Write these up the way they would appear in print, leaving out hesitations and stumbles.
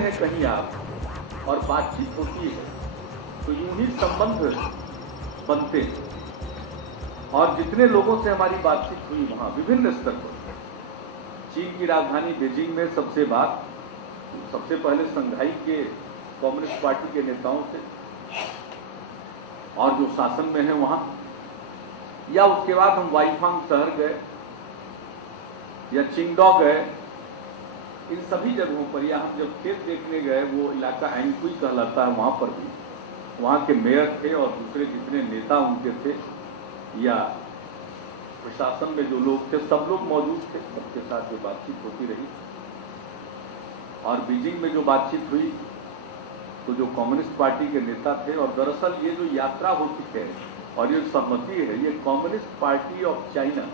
हैं कहीं आप और बातचीत होती है तो यूं ही संबंध बनते हैं। और जितने लोगों से हमारी बातचीत हुई वहां विभिन्न स्तर पर, चीन की राजधानी बीजिंग में सबसे पहले संघाई के कम्युनिस्ट पार्टी के नेताओं से, और जो शासन में है वहां, या उसके बाद हम वाईफांग शहर गए या चिंगडॉ गए, इन सभी जगहों पर, या हम जब खेत देखने गए, वो इलाका एंकुई कहलाता है, वहां पर भी वहां के मेयर थे और दूसरे जितने नेता उनके थे या प्रशासन में जो लोग थे, सब लोग मौजूद थे, सबके साथ जो बातचीत होती रही। और बीजिंग में जो बातचीत हुई तो जो कम्युनिस्ट पार्टी के नेता थे, और दरअसल ये जो यात्रा होती है और ये सहमति है, ये communist party of China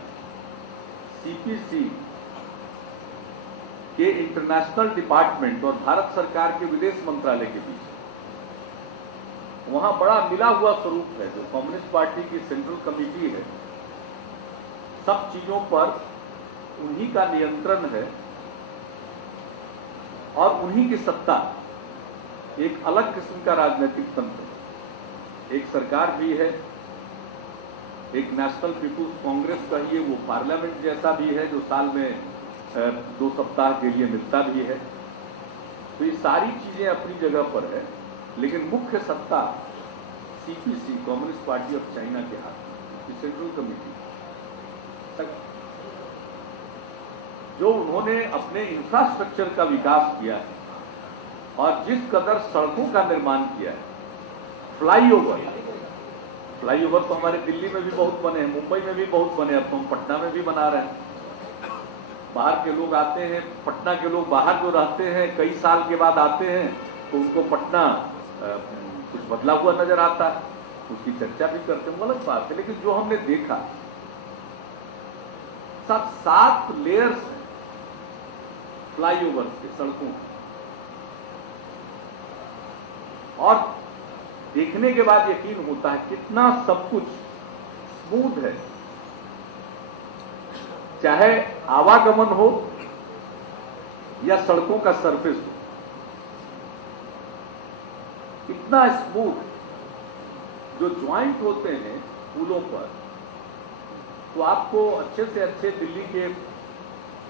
CPC के इंटरनेशनल डिपार्टमेंट और भारत सरकार के विदेश मंत्रालय के बीच वहां बड़ा मिला हुआ स्वरूप है। जो कम्युनिस्ट पार्टी की सेंट्रल कमेटी है, सब चीजों पर उन्हीं का नियंत्रण है और उन्हीं की सत्ता, एक अलग किस्म का राजनीतिक तंत्र, एक सरकार भी है, एक नेशनल पीपुल्स कांग्रेस कहिए, वो पार्लियामेंट जैसा भी है जो साल में 2 सप्ताह के लिए मिलता भी है। तो ये सारी चीजें अपनी जगह पर है, लेकिन मुख्य सत्ता CPC communist party of China के हाथ में, सेंट्रल कमेटी, जो उन्होंने अपने इंफ्रास्ट्रक्चर का विकास किया है और जिस कदर सड़कों का निर्माण किया है, फ्लाईओवर तो हमारे दिल्ली में भी बहुत बने हैं, मुंबई में भी बहुत बने, अब तो हम पटना में भी बना रहे हैं। बाहर के लोग आते हैं, पटना के लोग बाहर जो रहते हैं कई साल के बाद आते हैं तो उनको पटना कुछ बदला हुआ नजर आता है, उसकी चर्चा भी करते हैं, गलत बात है। लेकिन जो हमने देखा, सब 7 लेयर्स हैं फ्लाईओवर के, सड़कों, और देखने के बाद यकीन होता है कितना सब कुछ स्मूथ है, चाहे आवागमन हो या सड़कों का सरफेस हो, इतना स्मूथ। जो ज्वाइंट होते हैं पुलों पर, तो आपको अच्छे से अच्छे दिल्ली के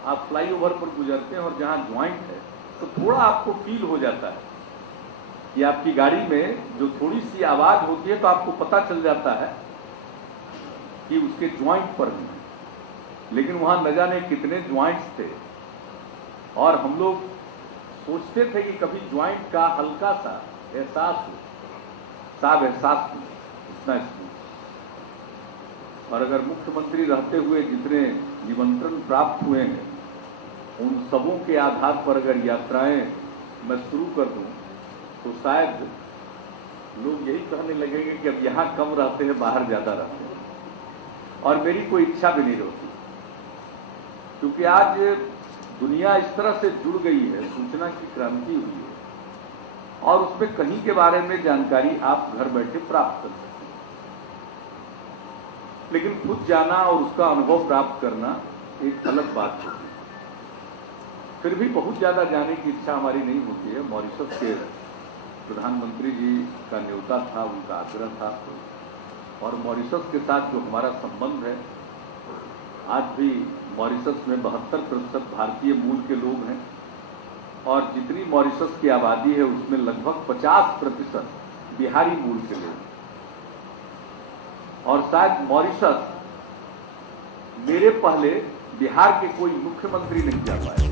आप फ्लाईओवर पर गुजरते हैं और जहां ज्वाइंट है तो थोड़ा आपको फील हो जाता है कि आपकी गाड़ी में जो थोड़ी सी आवाज होती है तो आपको पता चल जाता है कि उसके ज्वाइंट पर भी। लेकिन वहां न जाने कितने ज्वाइंट्स थे, और हम लोग सोचते थे कि कभी ज्वाइंट का हल्का सा एहसास हो, साफ एहसास हो, इतना स्मूथ। और अगर मुख्यमंत्री रहते हुए जितने निमंत्रण प्राप्त हुए हैं, उन सबों के आधार पर अगर यात्राएं मैं शुरू कर दूं तो शायद लोग यही कहने लगेंगे कि अब यहां कम रहते हैं, बाहर ज्यादा रहते हैं। और मेरी कोई इच्छा भी नहीं होती, क्योंकि आज दुनिया इस तरह से जुड़ गई है, सूचना की क्रांति हुई है, और उसमें कहीं के बारे में जानकारी आप घर बैठे प्राप्त कर सकते हैं। लेकिन खुद जाना और उसका अनुभव प्राप्त करना एक अलग बात होती है। फिर भी बहुत ज्यादा जाने की इच्छा हमारी नहीं होती है। मॉरिशस के प्रधानमंत्री जी का न्योता था, उनका आग्रह था, और मॉरिशस के साथ जो हमारा संबंध है, आज भी मॉरिशस में 72% भारतीय मूल के लोग हैं, और जितनी मॉरिशस की आबादी है उसमें लगभग 50% बिहारी मूल के लोग, और शायद मॉरिशस मेरे पहले बिहार के कोई मुख्यमंत्री नहीं जा पाए।